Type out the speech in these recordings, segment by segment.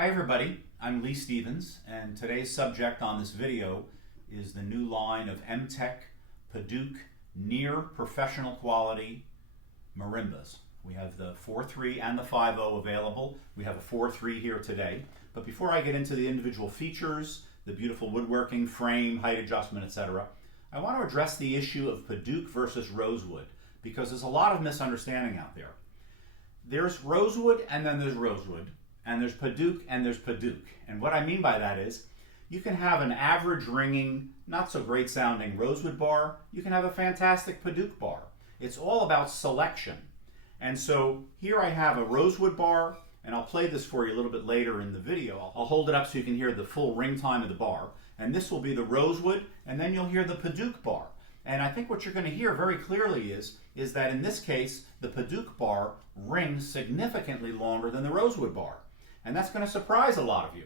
Hi everybody, I'm Lee Stevens, and today's subject on this video is the new line of MTech Padauk near professional quality marimbas. We have the 4.3 and the 5.0 available. We have a 4.3 here today. But before I get into the individual features, the beautiful woodworking, frame, height adjustment, etc., I want to address the issue of Padauk versus rosewood, because there's a lot of misunderstanding out there. There's rosewood and then there's rosewood, and there's Padauk and there's Padauk. And what I mean by that is, you can have an average ringing, not so great sounding rosewood bar. You can have a fantastic Padauk bar. It's all about selection. And so here I have a rosewood bar, and I'll play this for you a little bit later in the video. I'll hold it up so you can hear the full ring time of the bar. And this will be the rosewood, and then you'll hear the Padauk bar. And I think what you're going to hear very clearly is that in this case, the Padauk bar rings significantly longer than the rosewood bar. And that's going to surprise a lot of you.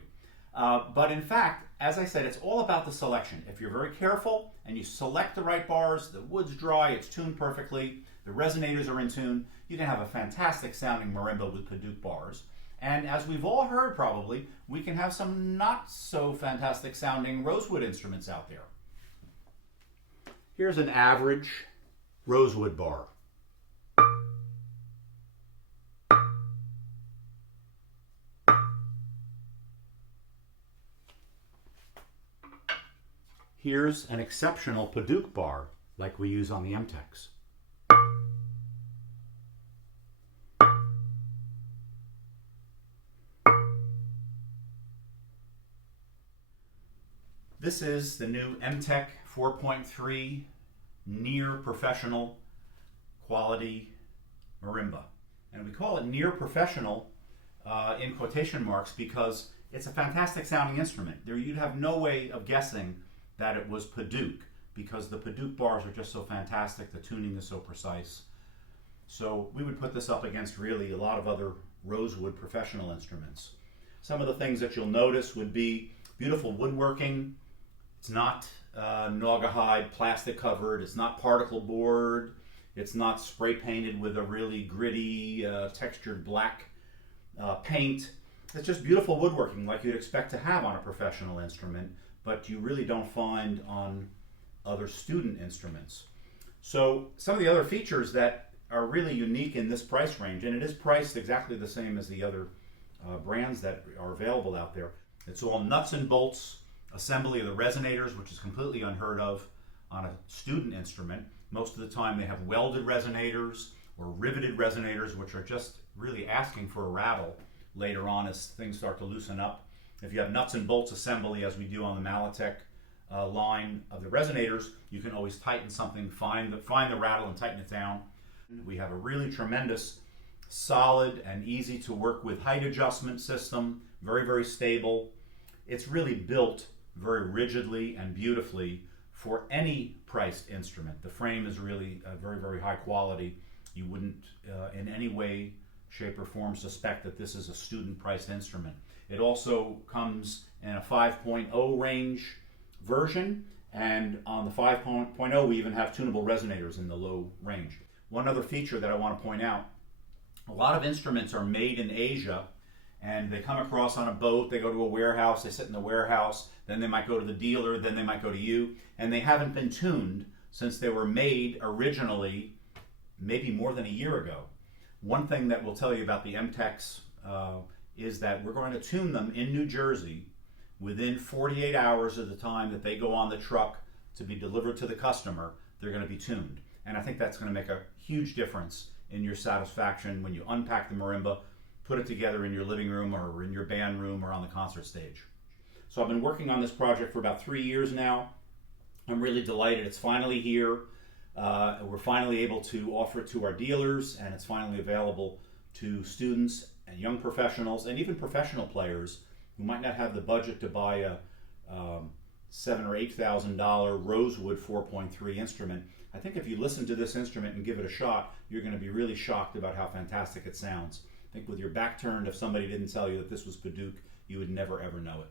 But in fact, as I said, it's all about the selection. If you're very careful and you select the right bars, the wood's dry, it's tuned perfectly, the resonators are in tune, you can have a fantastic sounding marimba with Padauk bars. And as we've all heard probably, we can have some not so fantastic sounding rosewood instruments out there. Here's an average rosewood bar. Here's an exceptional Padauk bar like we use on the MTechs. This is the new MTech 4.3 near professional quality marimba. And we call it near professional in quotation marks because it's a fantastic sounding instrument. You'd have no way of guessing that it was Padauk because the Padauk bars are just so fantastic, the tuning is so precise. So we would put this up against really a lot of other rosewood professional instruments. Some of the things that you'll notice would be beautiful woodworking. It's not naugahyde plastic covered, it's not particle board, it's not spray painted with a really gritty textured black paint. It's just beautiful woodworking like you'd expect to have on a professional instrument, but you really don't find on other student instruments. So some of the other features that are really unique in this price range, and it is priced exactly the same as the other brands that are available out there. It's all nuts and bolts assembly of the resonators, which is completely unheard of on a student instrument. Most of the time they have welded resonators or riveted resonators, which are just really asking for a rattle later on as things start to loosen up. If you have nuts and bolts assembly, as we do on the Malletech line of the resonators, you can always tighten something, find the rattle and tighten it down. We have a really tremendous, solid and easy to work with height adjustment system, very, very stable. It's really built very rigidly and beautifully for any priced instrument. The frame is really very, very high quality. You wouldn't in any way, shape, or form suspect that this is a student priced instrument. It also comes in a 5.0 range version, and on the 5.0 we even have tunable resonators in the low range. One other feature that I want to point out, a lot of instruments are made in Asia and they come across on a boat, they go to a warehouse, they sit in the warehouse, then they might go to the dealer, then they might go to you, and they haven't been tuned since they were made originally maybe more than a year ago. One thing that we'll tell you about the MTechs is that we're going to tune them in New Jersey within 48 hours of the time that they go on the truck to be delivered to the customer. They're going to be tuned. And I think that's going to make a huge difference in your satisfaction when you unpack the marimba, put it together in your living room or in your band room or on the concert stage. So I've been working on this project for about 3 years now. I'm really delighted it's finally here. We're finally able to offer it to our dealers, and it's finally available to students and young professionals and even professional players who might not have the budget to buy a $7,000 or $8,000 rosewood 4.3 instrument. I think if you listen to this instrument and give it a shot, you're going to be really shocked about how fantastic it sounds. I think with your back turned, if somebody didn't tell you that this was Padauk, you would never ever know it.